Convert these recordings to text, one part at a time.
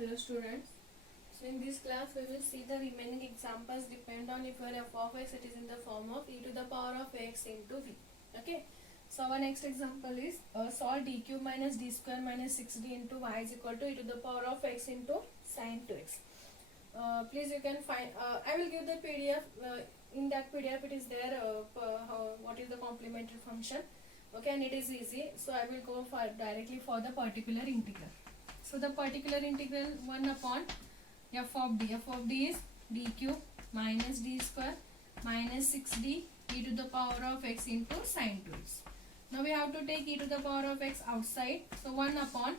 Hello students. So in this class we will see the remaining examples depend on if your f of x it is in the form of e to the power of x into v. Okay. So our next example is solve d cube minus d square minus 6d into y is equal to e to the power of x into sin 2x. Please you can find, I will give the PDF, in that PDF it is there what is the complementary function. Okay, and it is easy. So I will go for directly for the particular integral. So the particular integral 1 upon f of d. F of d is d cube minus d square minus 6d e to the power of x into sin 2x. Now we have to take e to the power of x outside. So 1 upon,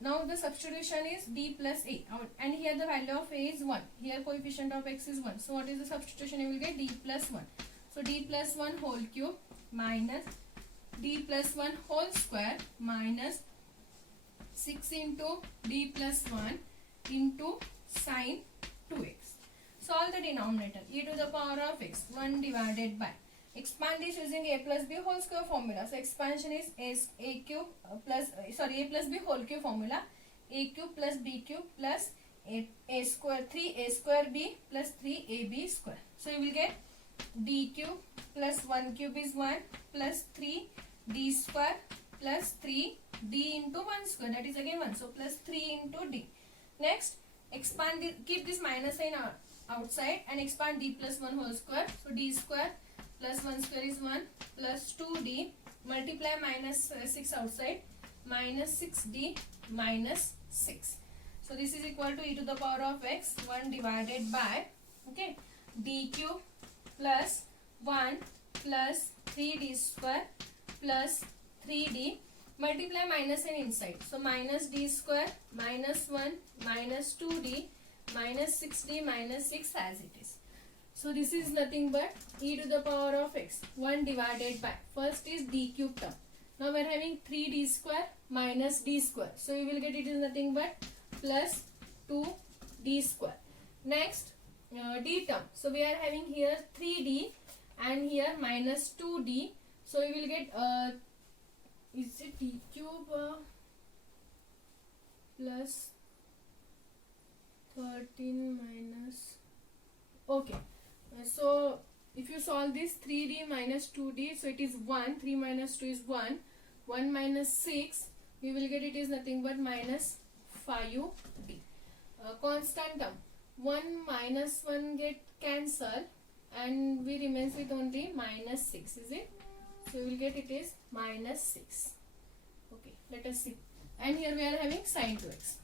now the substitution is d plus a, and here the value of a is 1. Here coefficient of x is 1. So what is the substitution? You will get d plus 1. So d plus 1 whole cube minus d plus 1 whole square minus 6 into d plus 1 into sin 2x. Solve the denominator. E to the power of x 1 divided by, expand this using a plus b whole square formula. So expansion is a cube plus a plus b whole cube formula. A cube plus b cube plus a square 3a square b plus 3ab square. So you will get d cube plus 1 cube is 1 plus 3d square plus 3d into 1 square, that is again 1. So plus 3 into d. Next, expand this, keep this minus sign outside and expand d plus 1 whole square. So d square plus 1 square is 1 plus 2d, multiply minus 6 outside, minus 6d minus 6. So this is equal to e to the power of x 1 divided by, okay, d cube plus 1 plus 3d square plus 3d, multiply minus and inside. So minus d square minus 1 minus 2d minus 6d minus 6 as it is. So this is nothing but e to the power of x 1 divided by, first is d cube term. Now we are having 3d square minus d square. So you will get it is nothing but plus 2d square. Next d term. So we are having here 3d and here minus 2d. So you will get is it d cube plus 13 minus, okay. So if you solve this 3d minus 2d, so it is 1, 3 minus 2 is 1, 1 minus 6, we will get it is nothing but minus 5d. Constant term, 1 minus 1 get cancelled and we remains with only minus 6, is it? So we will get it is minus 6. Okay, let us see. And here we are having sin 2x.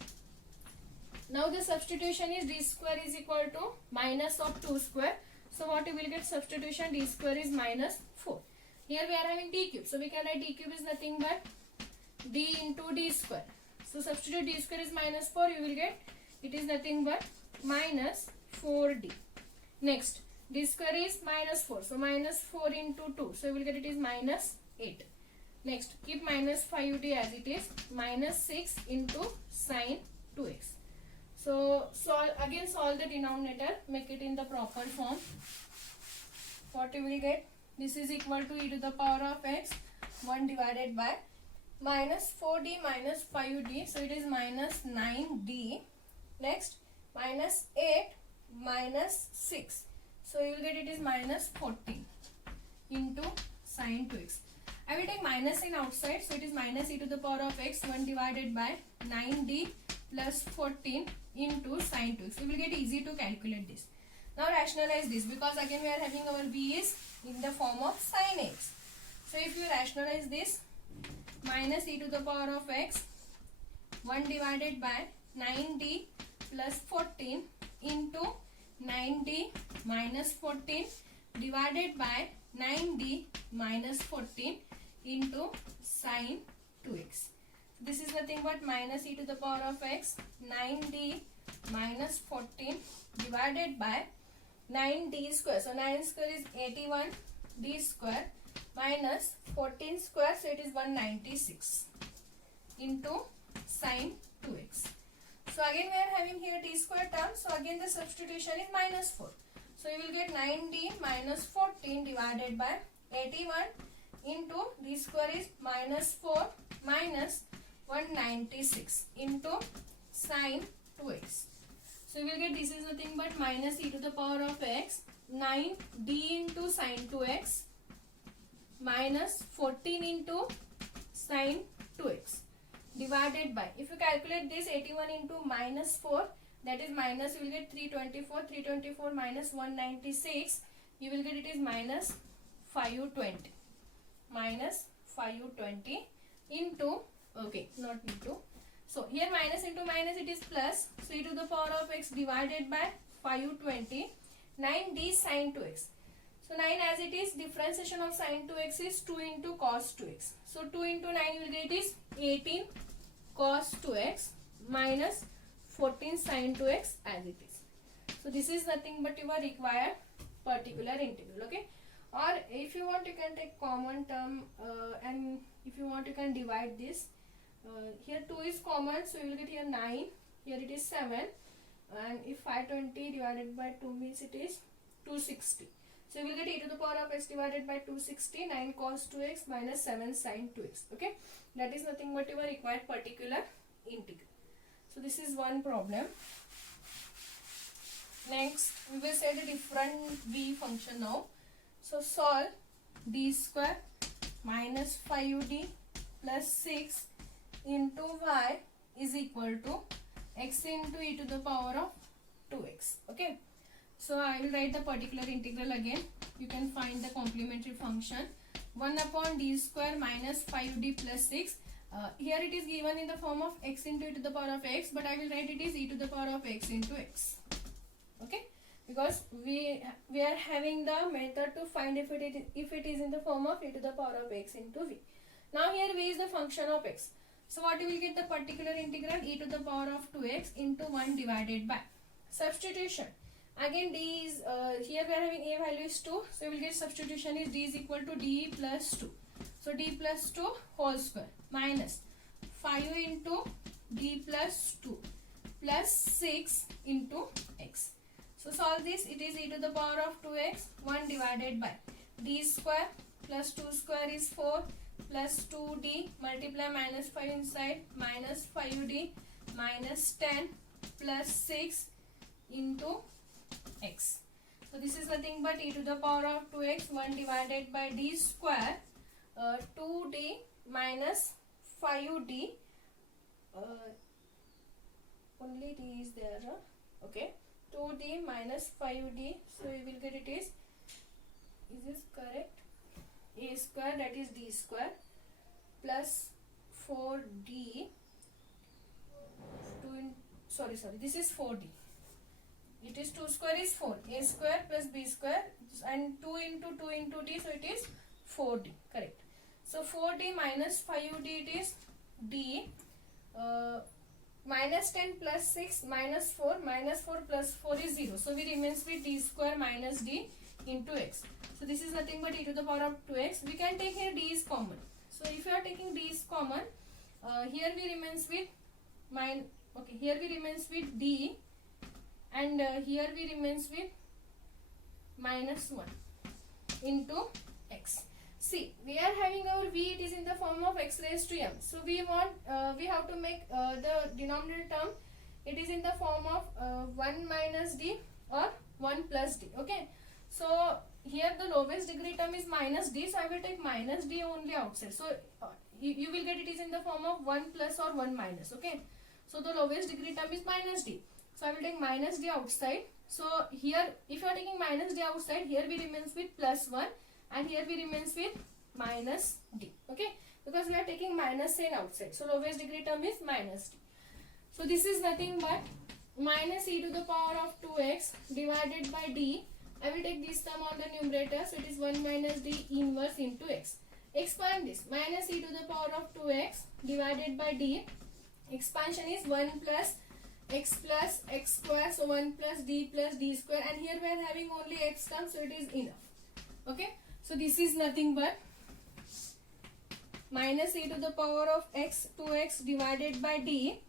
Now the substitution is d square is equal to minus of 2 square. So what you will get substitution, d square is minus 4. Here we are having d cube. So we can write d cube is nothing but d into d square. So substitute d square is minus 4. You will get it is nothing but minus 4d. Next, d square is minus 4. So minus 4 into 2. So you will get it is minus 8. Next, keep minus 5d as it is. Minus 6 into sin 2x. So solve the denominator, make it in the proper form. What you will get? This is equal to e to the power of x 1 divided by minus 4d minus 5d. So it is minus 9d. Next, minus 8 minus 6. So you will get it is minus 14 into sin 2x. I will take minus sign outside. So it is minus e to the power of x 1 divided by 9d plus 14 into sin 2x. You will get easy to calculate this. Now rationalize this, because again we are having our v is in the form of sin x. So if you rationalize this, minus e to the power of x 1 divided by 9d plus 14 into 9d minus 14 divided by 9d minus 14 into sin 2x. This is nothing but minus e to the power of x 9d minus 14 divided by 9d square. So 9 square is 81 d square minus 14 square. So it is 196 into sin 2x. So again we are having here d square term. So again the substitution is minus 4. So you will get 9d minus 14 divided by 81 into d square is minus 4 minus 196 into sin 2x. So you will get this is nothing but minus e to the power of x 9d into sin 2x minus 14 into sin 2x divided by, if you calculate this 81 into minus 4, that is minus, you will get 324 minus 196, you will get it is minus 520 into, okay, not into, so here minus into minus it is plus, so e to the power of x divided by 520 9d sin 2x. So 9 as it is, differentiation of sin 2x is 2 into cos 2x. So 2 into 9 you will get it is 18 cos 2x minus 14 sin 2x as it is. So this is nothing but your required particular integral, okay. Or if you want you can take common term and if you want you can divide this. Here 2 is common, so you will get here 9, here it is 7, and if 520 divided by 2 means it is 260. So you will get e to the power of x divided by 260, 9 cos 2x minus 7 sin 2x. Okay, that is nothing but your required particular integral. So this is one problem. Next, we will set a different v function now. So solve d square minus 5d plus 6 into y is equal to x into e to the power of 2x. Okay. So I will write the particular integral again. You can find the complementary function 1 upon d square minus 5d plus 6. Here it is given in the form of x into e to the power of x, but I will write it is e to the power of x into x. Okay, because we are having the method to find if it is in the form of e to the power of x into v. Now here v is the function of x. So what you will get the particular integral e to the power of 2x into 1 divided by substitution. Again d is here we are having a value is 2, so you will get substitution is d is equal to d plus 2. So d plus 2 whole square minus 5 into d plus 2 plus 6 into x. So solve this, it is e to the power of 2x 1 divided by d square plus 2 square is 4 plus 2d multiply minus 5 inside minus 5d minus 10 plus 6 into x. So this is nothing but e to the power of 2x 1 divided by d square 2d minus 5d only d is there, okay, 2d minus 5d, so you will get it is this correct, a square, that is d square plus 4d this is 4d, it is 2 square is 4, a square plus b square, and 2 into d, so it is 4d, correct. So 4d minus 5d it is d minus 10 plus 6 minus 4 plus 4 is 0, so we remains with d square minus d into x. So this is nothing but e to the power of 2x. We can take here d is common. So if you are taking d is common, here we remains with here we remains with d, and here we remains with minus 1 into x. See, we are having our v, it is in the form of x raised to m. So we want, we have to make the denominator term, it is in the form of 1 minus d or 1 plus d. Okay. So here the lowest degree term is minus d, so I will take minus d only outside. So you will get it is in the form of 1 plus or 1 minus. Okay. So the lowest degree term is minus d. So I will take minus d outside. So here if you are taking minus d outside, here we remains with plus 1 and here we remains with minus d. Okay. Because we are taking minus sign outside. So lowest degree term is minus d. So this is nothing but minus e to the power of 2x divided by d. I will take this term on the numerator, so it is 1 minus d inverse into x. Expand this, minus e to the power of 2x divided by d. Expansion is 1 plus x square, so 1 plus d square, and here we are having only x term, so it is enough. Okay, so this is nothing but minus e to the power of x 2x divided by d.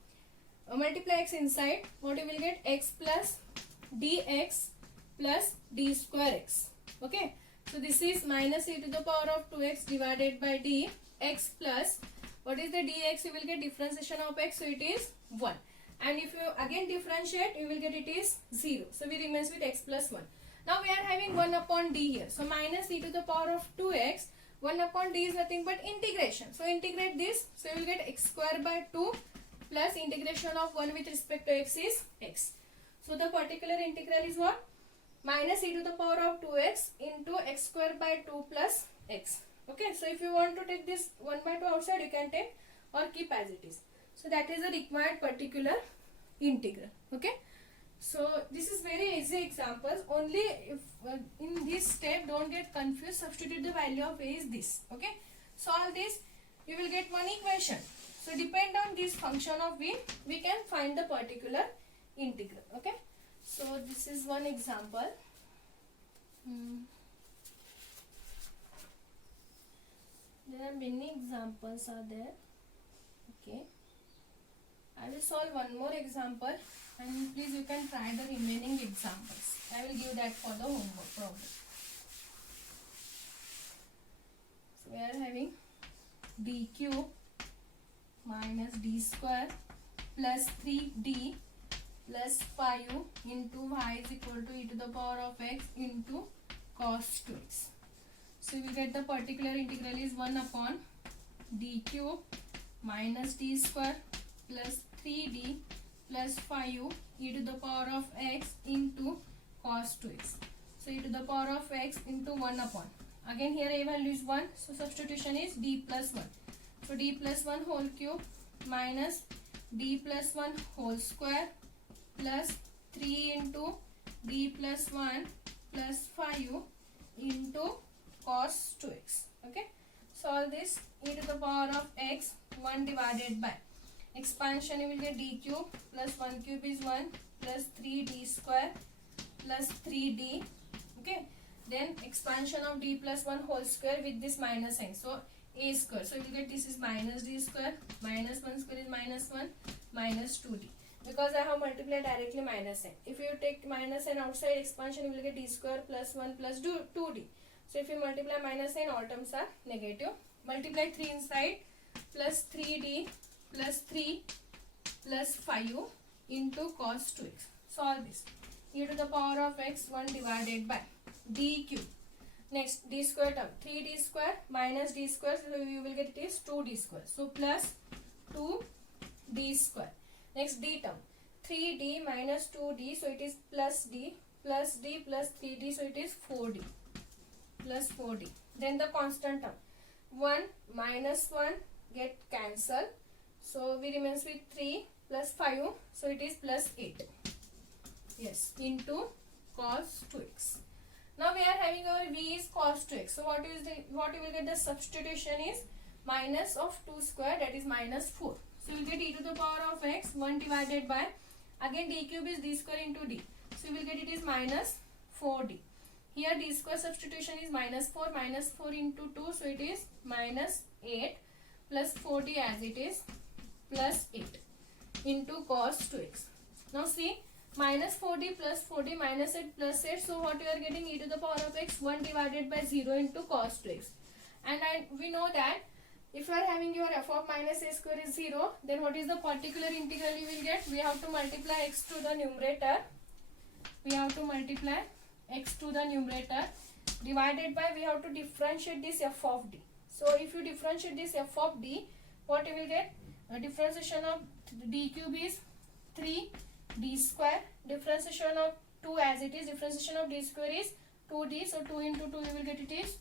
Multiply x inside, what you will get, x plus dx plus d square x. Okay, so this is minus e to the power of 2x divided by d, x plus, what is the dx, you will get differentiation of x, so it is 1, and if you again differentiate, you will get it is 0. So we remains with x plus 1. Now we are having 1 upon d here. So minus e to the power of 2x. 1 upon d is nothing but integration. So integrate this. So you will get x square by 2 plus integration of 1 with respect to x is x. So the particular integral is what? Minus e to the power of 2x into x square by 2 plus x. Okay, so if you want to take this 1 by 2 outside, you can take or keep as it is. So that is the required particular integral. Okay, so this is very easy examples. Only if in this step don't get confused, substitute the value of a is this. Okay, solve this, you will get one equation. So depend on this function of v, we can find the particular integral. Okay, so this is one example. There are many examples are there. Okay, I will solve one more example, and please you can try the remaining examples. I will give that for the homework problem. So we are having d cube minus d square plus 3d plus 5 into y is equal to e to the power of x into cos 2x. So we get the particular integral is 1 upon d cube minus d square plus 3d plus 5 e to the power of x into cos 2x. So e to the power of x into 1 upon. Again here a value is 1. So substitution is d plus 1. So d plus 1 whole cube minus d plus 1 whole square plus 3 into d plus 1 plus 5 into cos 2x. Okay, solve this. E to the power of x 1 divided by expansion, you will get d cube plus 1 cube is 1 plus 3d square plus 3d. Okay, then expansion of d plus 1 whole square with this minus sign, so a square. So you will get this is minus d square, minus 1 square is minus 1, minus 2d. Because I have multiplied directly minus sign. If you take minus sign outside expansion, you will get d square plus 1 plus 2d. So if you multiply minus sign, all terms are negative. Multiply 3 inside plus 3d plus 3 plus 5 into cos 2x. Solve this. E to the power of x 1 divided by d cube. Next d square term 3d square minus d square, so you will get it is 2d square. So plus 2d square. Next d term 3d minus 2d, so it is plus d plus 3d, so it is 4d plus 4d. Then the constant term 1 minus 1 get cancelled, so we remains with 3 plus 5, so it is plus 8. Yes, into cos 2x. Now we are having our v is cos 2x. So what you will get the substitution is minus of 2 square, that is minus 4. So you will get e to the power of x 1 divided by, again d cube is d square into d. So you will get it is minus 4d. Here d square substitution is minus 4 into 2, so it is minus 8 plus 4d as it is plus 8 into cos 2x. Now see, minus 4d plus 4d minus 8 plus 8. So what you are getting, e to the power of x 1 divided by 0 into cos 2x. And we know that if you are having your f of minus a square is 0, then what is the particular integral you will get? We have to multiply x to the numerator. We have to multiply x to the numerator divided by, we have to differentiate this f of d. So if you differentiate this f of d, what you will get? Differentiation of d cube is 3d square. Differentiation of 2 as it is. Differentiation of d square is 2d. So 2 into 2 you will get it is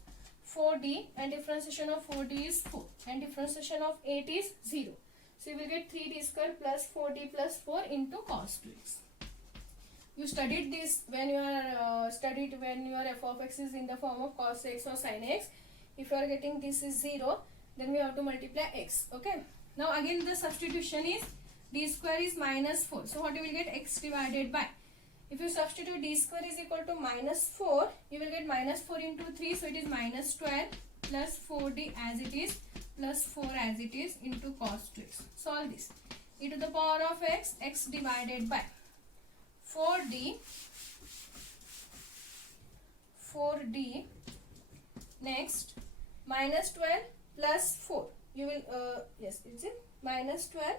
4d, and differentiation of 4d is 4, and differentiation of 8 is 0. So you will get 3d square plus 4d plus 4 into cos 2x. You studied this when you are when your f of x is in the form of cos x or sin x. If you are getting this is 0, then we have to multiply x. Okay. Now again the substitution is d square is minus 4. So what you will get? X divided by. If you substitute d square is equal to minus 4, you will get minus 4 into 3. So it is minus 12 plus 4d as it is plus 4 as it is into cos 2x. Solve this. E to the power of x, x divided by 4d next minus 12 plus 4. You will yes, it's in minus 12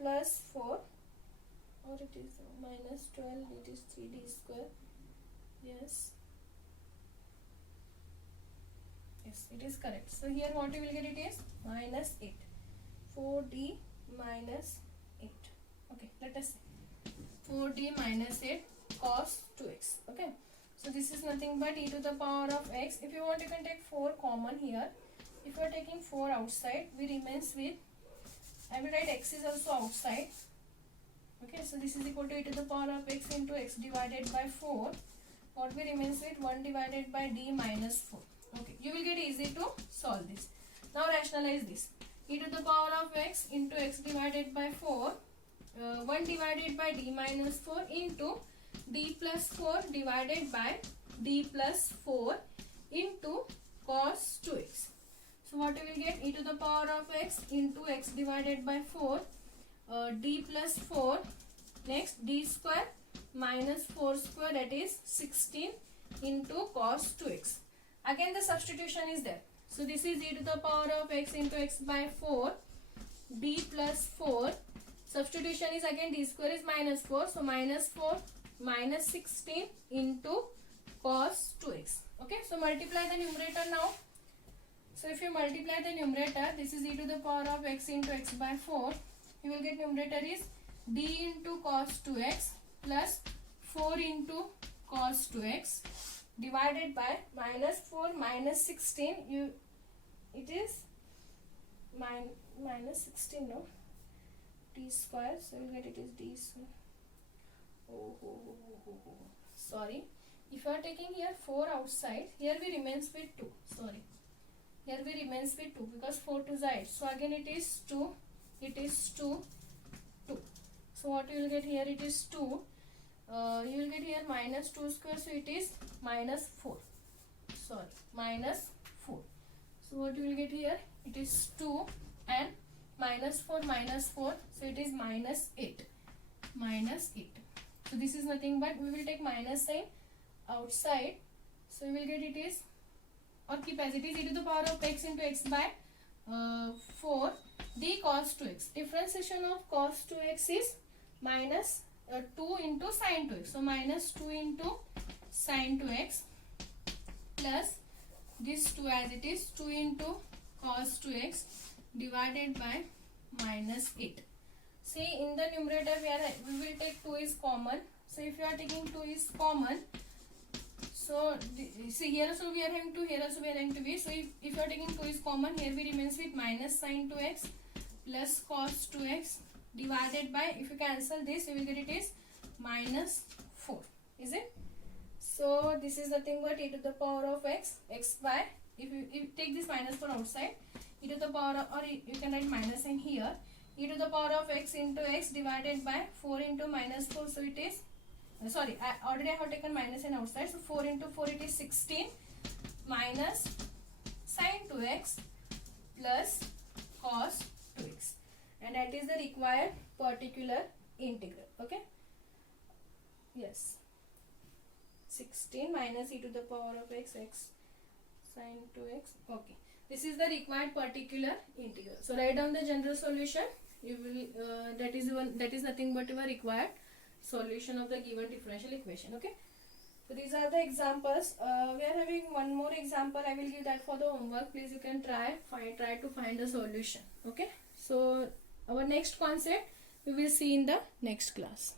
plus 4 or it is minus 12, it is 3d square. Yes, yes, it is correct. So here what you will get, it is minus 8, 4d minus 8. Okay, let us see. 4d minus 8 cos 2x. Okay, so this is nothing but e to the power of x. If you want, you can take 4 common here. If you are taking 4 outside, we remains with, I will write x is also outside. Okay, so this is equal to e to the power of x into x divided by 4. What we remains with 1 divided by d minus 4. Okay, you will get easy to solve this. Now rationalize this. E to the power of x into x divided by 4. 1 divided by d minus 4 into d plus 4 divided by d plus 4 into cos 2x. So what you will get, e to the power of x into x divided by 4, d plus 4, next d square minus 4 square, that is 16 into cos 2x. Again the substitution is there. So this is e to the power of x into x by 4, d plus 4. Substitution is again d square is minus 4. So minus 4 minus 16 into cos 2x. Okay, so multiply the numerator now. So if you multiply the numerator, this is e to the power of x into x by 4. You will get numerator is d into cos 2x plus 4 into cos 2x divided by minus 4 minus 16. It is minus 16, no? D square. So you will get it is d square. Sorry. If you are taking here 4 outside, here we remains with 2. Sorry. Here we remains with 2 because 4 to the 8. So again it is 2. It is 2. 2. So what you will get here, it is 2. You will get here minus 2 square. So it is minus 4. Sorry. Minus 4. So what you will get here, it is 2 and minus 4 minus 4. So it is minus 8. Minus 8. So this is nothing but we will take minus sign outside. So we will get it is, or keep as it is, e to the power of x into x by 4 d cos 2x. Differentiation of cos 2x is minus 2 into sin 2x. So minus 2 into sin 2x plus this 2 as it is, 2 into cos 2x divided by minus 8. See, in the numerator we will take 2 is common. So if you are taking 2 is common, so see here also we are having 2, here also we are having 2. So if you are taking 2 is common, here we remains with minus sin 2x plus cos 2x divided by, if you cancel this, you will get it is minus 4. Is it? So this is nothing but e to the power of x by, if you take this minus 4 outside, e to the power of, or you can write minus sign here, e to the power of x into x divided by 4 into minus 4. So it is, sorry, I already have taken minus sign outside. So 4 into 4, it is 16 minus sin 2x plus cos 2x, and that is the required particular integral. Okay, yes, 16 minus e to the power of x sin 2x. Okay, this is the required particular integral. So write down the general solution. You will that is nothing but your required solution of the given differential equation. Okay, so these are the examples. We are having one more example. I will give that for the homework. Please, you can try to find the solution. Okay, so our next concept we will see in the next class.